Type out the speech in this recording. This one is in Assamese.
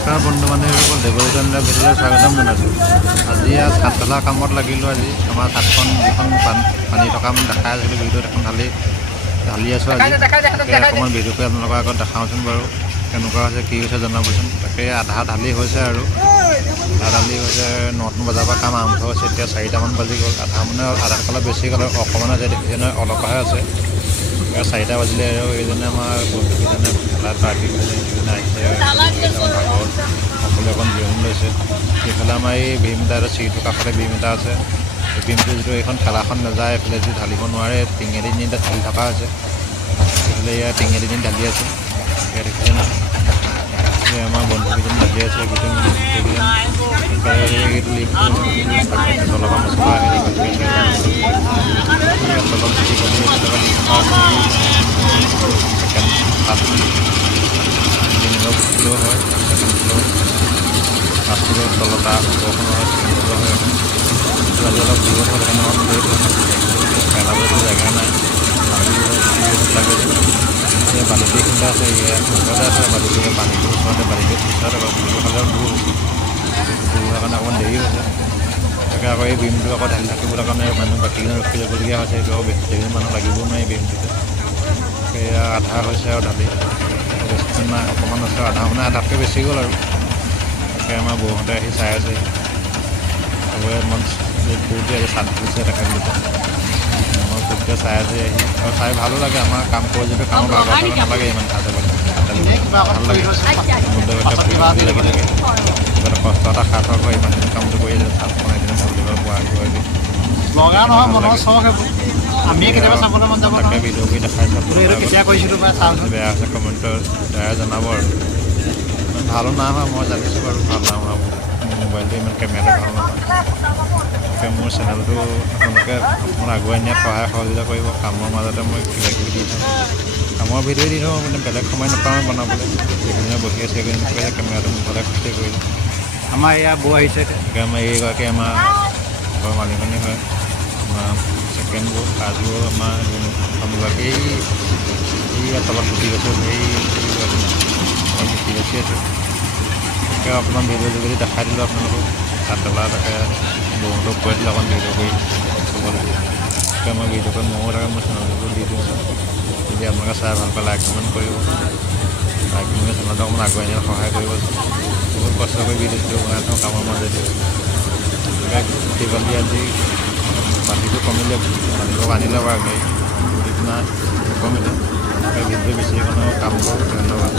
নমস্কাৰ বন্ধু বান্ধৱীসকল, দেৱজিৎ ভিডিঅ'লৈ স্বাগতম জনাইছোঁ। আজি ছাদ ঢলা কামত লাগিলোঁ। আজি আমাৰ ছাদখন যিখন পানী থকা দেখাই আছিলোঁ ভিডিঅ'ত, এখন ঢালি আছোঁ। আজি তাকে অকণমান ভিডিঅ'টো আপোনালোকৰ আগত দেখাওঁচোন বাৰু, কেনেকুৱা হৈছে কি হৈছে জনাবচোন। তাকে আধা ঢালি হৈছে আৰু আধা ঢালি হৈছে। 9 বজাৰ পৰা কাম আৰম্ভ হৈছে, এতিয়া 4টামান বাজি গ'ল। আধাতকৈ বেছি গ'ল, অকণমান আছে দেখিছে নহয়, অলপহে আছে। 4টা বাজিলে আৰু এইজনে আমাৰ বন্ধুকেইজনে ট্ৰাফিকজনে আহিছে, সকলোৱে অকণ জিৰণি লৈছে। সেইফালে আমাৰ এই ভীম এটা চিৰিটোৰ কাষতে ভীম এটা আছে। এই ভীমটো যিটো এইখন ঠেলাখন নাযায়, এইফালে যিটো ঢালিব নোৱাৰে, টিঙেদি নি তাত ঢালি থকা হৈছে। এইফালে এয়া টিঙেদি নি ঢালি আছে, এয়া দেখিছে নহয়। আমাৰ বন্ধুকেইজন লাগি আছে, গোটেইকেইজন তলৰ পৰা মছলা ফ্ল' হয়, ফাৰ্ষ্টফ্ল'ৰ তলত বৰষুণ হয়, হয় এখন আজি অলপ দূৰত হয়, পেলাবলৈ জেগা নাই। লাগে বালিটি খুন্দা আছে, ওচৰতে আছে বালিটো, পানীটোৰ ওচৰতে, বালিটোৰ পিছতে হ'লেও দূৰ হোৱাৰ কাৰণে অকণমান দেৰি হৈছে। তাকে আকৌ এই ভীমটো আকৌ ঢালি থাকিবৰ কাৰণে মানুহ বাকীকেইজন ৰখি যাবলগীয়া হৈছে। এইটো আৰু বেছি দেৰি মানুহ লাগিবও নোৱাৰি ভীমটোতে। সেয়া আধা হৈছে আৰু ঢালি বেছি নাই, অকণমান আছে আধা, মানে আধাতকৈ বেছি গ'ল আৰু। তাকে আমাৰ বৌহঁতে আহি চাই আছে, চবৰে মন ফূৰ্তি আহি চাদ দিছে তেখেতলোকে। মই ফূৰ্তিতে চাই আছে আহি, আৰু চাই ভালো লাগে। আমাৰ কাম কৰি যিটো কামৰ ভাগৰ নালাগে ইমান ভাল লাগে, লাগি থাকে। কিবা এটা কষ্ট এটা খাই থোৱা হয়, ইমানখিনি কামটো কৰি আছে, চাদ বনাই কিনে ভাল দিব পৰা গৈ লগা নহয়, মনৰ চখ সেইবোৰ। আমি কেতিয়াবা চাবলৈ মন যাব, তাকে ভিডিঅ' কৰি দেখাইছোঁ। কেতিয়া কৰিছিলোঁ বা চাওঁচোন। বেয়া হৈছে কমেণ্টৰ দ্বাৰা জনাব আৰু। ভালো নাই হোৱা মই জানিছোঁ বাৰু, ভাল নাই হোৱা। মোৰ মোবাইলটো ইমান কেমেৰাটো ভাল নহয়। তাকে মোৰ চেনেলটো আপোনালোকে অকণমান আগুৱাই নিয়াত সহায় সহযোগিতা কৰিব। কামৰ মাজতে মই কিবাকিবি দি থওঁ, কামৰ ভিডিঅ' দি থওঁ, মানে বেলেগ সময় নাপাওঁ বনাবলৈ। যিকেইদিনে বহি আছে সেইকেইদিন কেমেৰাটো মুখতে খোজকাঢ়ি কৰি দিওঁ। আমাৰ এয়া বৌ আহিছে। তাকে আমাৰ এইগৰাকী আমাৰ ঘৰৰ মালিকনী হয়, আমাৰ ছেকেণ্ড বৌ। ফাৰ্ষ্ট বৌ আমাৰ প্ৰথমগৰাকী এই তলত গুটি গছত গুটি গছি আছে। তাকে অকণমান ভিডিঅ' যোগেদি দেখাই দিলোঁ আপোনালোকক ছাদ ঢলা। তাকে বৌহঁতক কৈ দিলোঁ অকণ ভিডিঅ' কৰি চবলৈ। তাকে মই ভিডিঅ' কৰি ময়ো তাকে মোৰ চেনেলটো দি দিওঁ। যদি আপোনালোকে চাই ভাল পায় লাইক কমেণ্ট কৰিব, লাইক কমেণ্ট চেনেলটো অকণমান আগুৱাই নিয়াত সহায় কৰিব। বহুত কষ্ট কৰি ভিডিঅ'টো বনাই থওঁ কামৰ মাজেদি। তাকে গুটি বালি আজি বালিটো কমিলে, বালিটো আনিলে বাৰু গাড়ী, গুটিটো নাই নকমিলে। তাকে ভিডিঅ' বেছি কাম কৰোঁ। ধন্যবাদ।